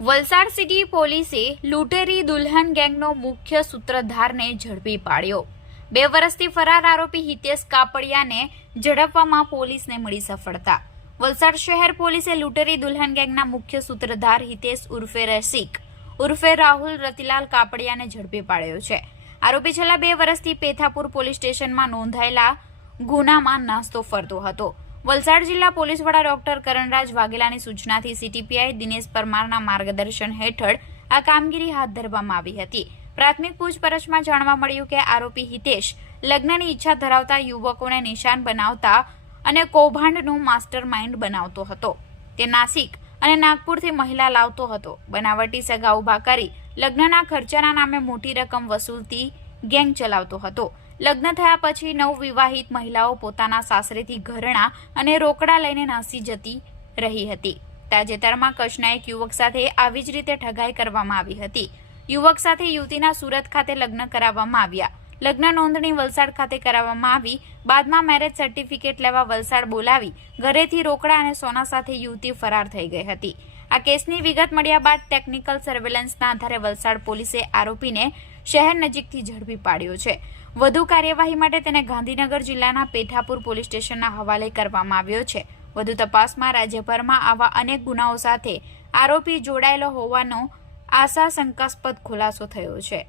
Valsad city પોલીસે લૂંટેરી દુલ્હન ગેંગનો મુખ્ય સૂત્રધારને ઝડપી પાડ્યો। 2 વર્ષથી ફરાર આરોપી હિતેશ કાપડિયાને ઝડપવામાં પોલીસને મળી સફળતા। વલસાડ શહેર પોલીસે લૂંટેરી દુલ્હન ગેંગના મુખ્ય સૂત્રધાર હિતેશ ઉર્ફે રસિક ઉર્ફે રાહુલ રતિલાલ કાપડિયાને ઝડપી પાડ્યો છે। આરોપી છેલ્લા 2 વર્ષથી પેથાપુર પોલીસ સ્ટેશનમાં નોંધાયેલા ગુનામાં નાસ્તો ફરતો હતો। વલસાડ જિલ્લા પોલીસ વડા ડોક્ટર કરણરાજ વાઘેલાની સૂચનાથી સીટીપીઆઈ દિનેશ પરમારના માર્ગદર્શન હેઠળ આ કામગીરી હાથ ધરવામાં આવી હતી। પ્રાથમિક પૂછપરછમાં જાણવા મળ્યું કે આરોપી હિતેશ લગ્નની ઈચ્છા ધરાવતા યુવકોને નિશાન બનાવતા અને કૌભાંડનું માસ્ટર માઇન્ડ બનાવતો હતો। તે નાસિક અને નાગપુરથી મહિલા લાવતો હતો। બનાવટી સગા ઉભા કરી લગ્નના ખર્ચાના નામે મોટી રકમ વસૂલતી ગેંગ ચલાવતો હતો। લગ્ન થયા પછી નવવિવાહિત મહિલાઓ પોતાના સાસરેથી ઘરેણાં અને રોકડા લઈને નાસી જતી રહી હતી। તાજેતરમાં કચ્છના એક યુવક સાથે આવી જ રીતે ઠગાઈ કરવામાં આવી હતી। યુવક સાથે યુવતીના સુરત ખાતે લગ્ન કરાવવામાં આવ્યા। લગ્ન નોંધણી વલસાડ ખાતે કરાવવામાં આવી। બાદમાં મેરેજ સર્ટિફિકેટ લેવા વલસાડ બોલાવી ઘરેથી રોકડા અને સોના સાથે યુવતી ફરાર થઈ ગઈ હતી। આ કેસની વિગત મળ્યા બાદ ટેકનિકલ સર્વેલન્સના આધારે વલસાડ પોલીસે આરોપીને શહેર નજીકથી ઝડપી પાડ્યો છે। વધુ કાર્યવાહી માટે તેને ગાંધીનગર જિલ્લાના પેઠાપુર પોલીસ સ્ટેશનના હવાલે કરવામાં આવ્યો છે। વધુ તપાસમાં રાજ્યભરમાં આવા અનેક ગુનાઓ સાથે આરોપી જોડાયેલો હોવાનો આશંકાસ્પદ ખુલાસો થયો છે।